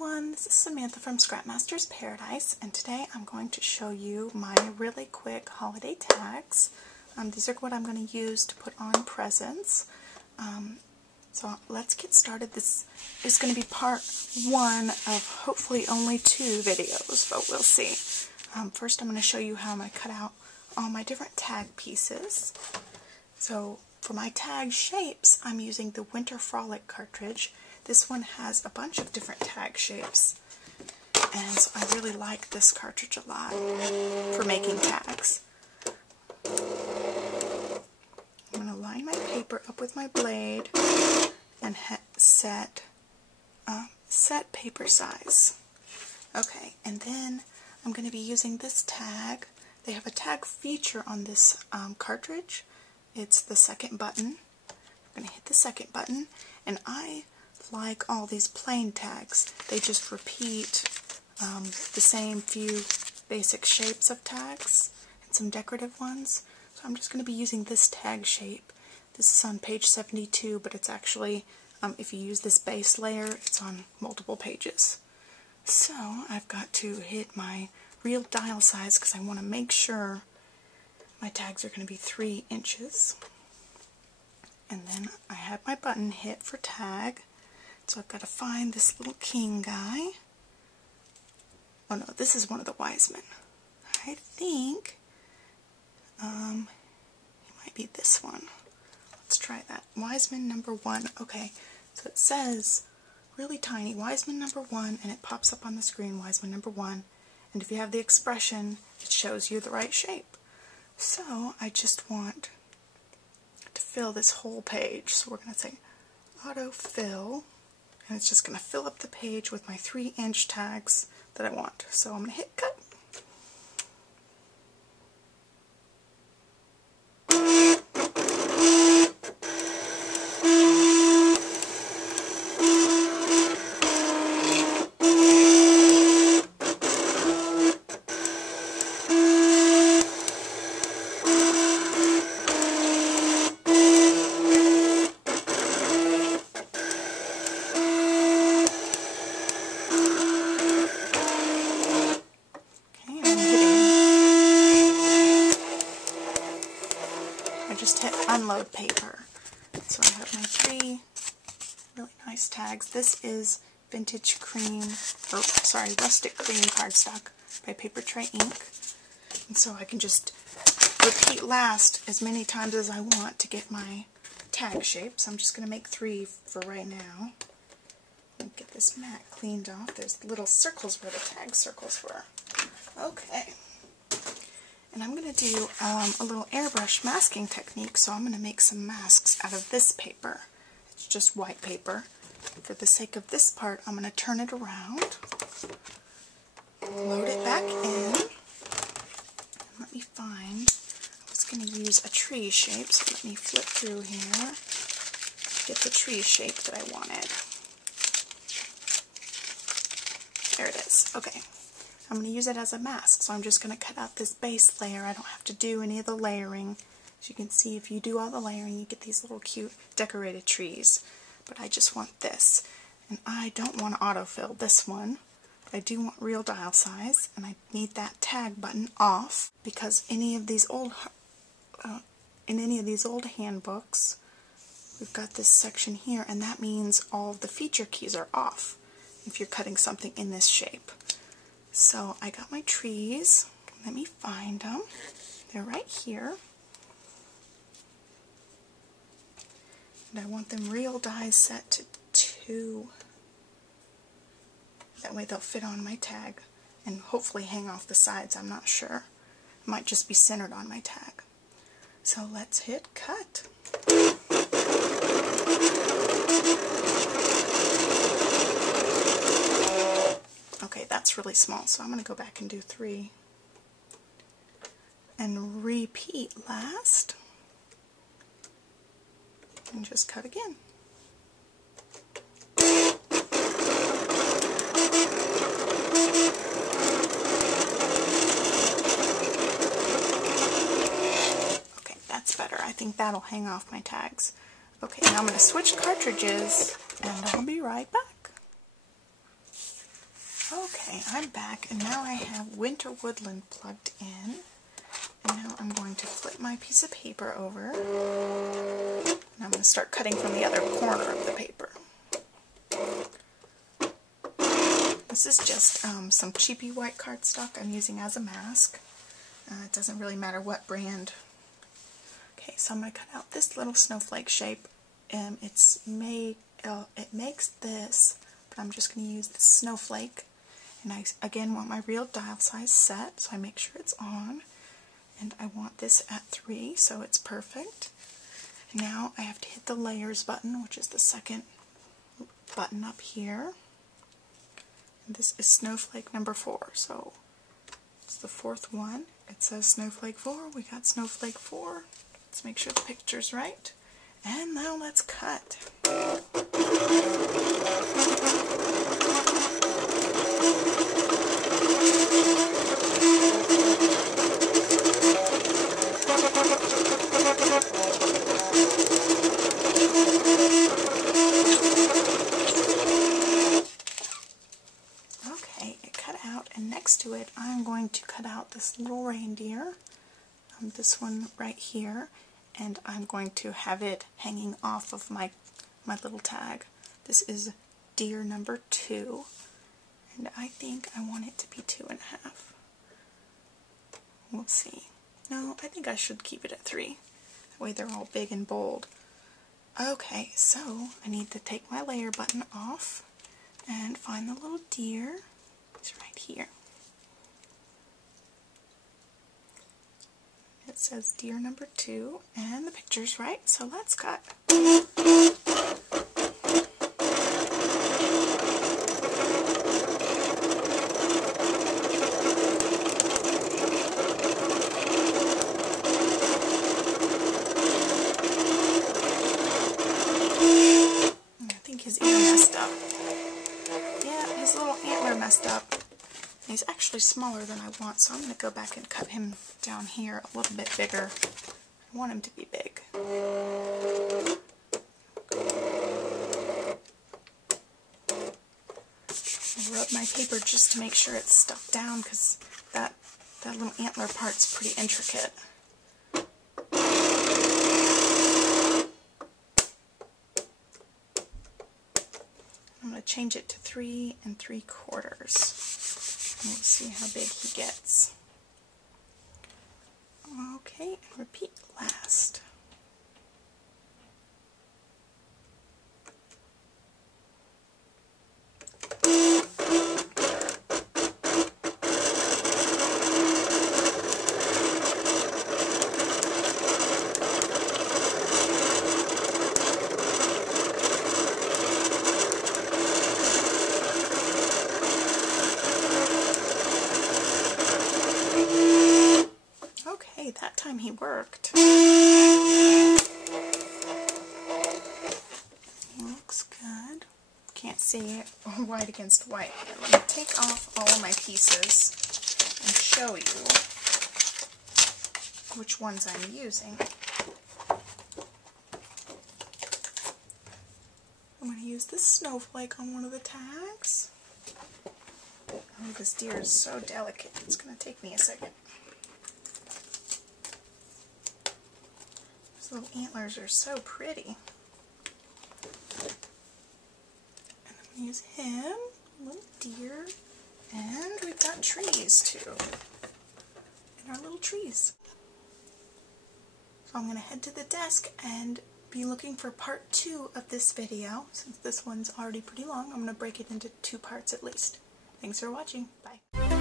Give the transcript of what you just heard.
everyone, this is Samantha from Scrapmaster's Paradise, and today I'm going to show you my really quick holiday tags. These are what I'm going to use to put on presents. So let's get started. This is going to be part one of hopefully only 2 videos, but we'll see. First I'm going to show you how I'm going to cut out all my different tag pieces. So for my tag shapes, I'm using the Winter Frolic cartridge. This one has a bunch of different tag shapes, and so I really like this cartridge a lot for making tags. I'm going to line my paper up with my blade and set paper size. Okay, and then I'm going to be using this tag. They have a tag feature on this cartridge. It's the second button. I'm going to hit the second button, and I like all these plain tags. They just repeat the same few basic shapes of tags and some decorative ones. So I'm just going to be using this tag shape. This is on page 72, but it's actually, if you use this base layer, it's on multiple pages. So I've got to hit my real dial size because I want to make sure my tags are going to be 3 inches. And then I have my button hit for tag. So I've got to find this little king guy. Oh no, this is one of the wise men. I think it might be this one. Let's try that. Wise man number 1. Okay, so it says really tiny, wise man number 1, and it pops up on the screen, wise man number 1. And if you have the expression, it shows you the right shape. So I just want to fill this whole page. So we're going to say autofill. And it's just going to fill up the page with my 3-inch tags that I want. So I'm going to hit cut. Just hit unload paper. So I have my 3 really nice tags. This is rustic cream cardstock by Paper Tray Ink. And so I can just repeat last as many times as I want to get my tag shape. So I'm just going to make 3 for right now. Get this mat cleaned off. There's little circles where the tag circles were. Okay. And I'm going to do a little airbrush masking technique, so I'm going to make some masks out of this paper. It's just white paper. For the sake of this part, I'm going to turn it around, load it back in, and let me find, I was going to use a tree shape, so let me flip through here, get the tree shape that I wanted. There it is. Okay. I'm going to use it as a mask, so I'm just going to cut out this base layer. I don't have to do any of the layering. As you can see, if you do all the layering, you get these little cute decorated trees. But I just want this. And I don't want to autofill this one. But I do want real dial size, and I need that tag button off because in any of these old handbooks, we've got this section here, and that means all of the feature keys are off if you're cutting something in this shape. So I got my trees. Let me find them. They're right here. And I want them real dies set to 2. That way they'll fit on my tag and hopefully hang off the sides. I'm not sure. It might just be centered on my tag. So let's hit cut. Okay, that's really small, so I'm going to go back and do 3. And repeat last. And just cut again. Okay, that's better. I think that'll hang off my tags. Okay, now I'm going to switch cartridges, and I'll be right back. Okay, I'm back, and now I have Winter Woodland plugged in. And now I'm going to flip my piece of paper over, and I'm going to start cutting from the other corner of the paper. This is just some cheapy white cardstock I'm using as a mask. It doesn't really matter what brand. Okay, so I'm going to cut out this little snowflake shape. It makes this, but I'm just going to use the snowflake. And I, again, want my real dial size set, so I make sure it's on. And I want this at 3, so it's perfect. And now I have to hit the layers button, which is the second button up here. And this is snowflake number 4, so it's the 4th one. It says snowflake 4, we got snowflake 4. Let's make sure the picture's right. And now let's cut. To it, I'm going to cut out this little reindeer, this one right here, and I'm going to have it hanging off of my little tag. This is deer number 2, and I think I want it to be 2.5. We'll see. No, I think I should keep it at 3. That way they're all big and bold. Okay, so I need to take my layer button off and find the little deer. It's right here. It says deer number 2, and the picture's right, so let's cut. I think his ear messed up. Yeah, his little antler messed up. He's actually smaller than I want, so I'm going to go back and cut him down here a little bit bigger. I want him to be big. I'll rub my paper just to make sure it's stuck down, because that little antler part's pretty intricate. I'm going to change it to 3 3/4. And we'll see how big he gets. Okay, and repeat last. That time he worked. He looks good. Can't see it white against white. Let me take off all of my pieces and show you which ones I'm using. I'm going to use this snowflake on one of the tags. Oh, this deer is so delicate. It's going to take me a second. Those little antlers are so pretty. And I'm going to use him, little deer, and we've got trees too. And our little trees. So I'm going to head to the desk and be looking for part 2 of this video. Since this one's already pretty long, I'm going to break it into 2 parts at least. Thanks for watching. Bye.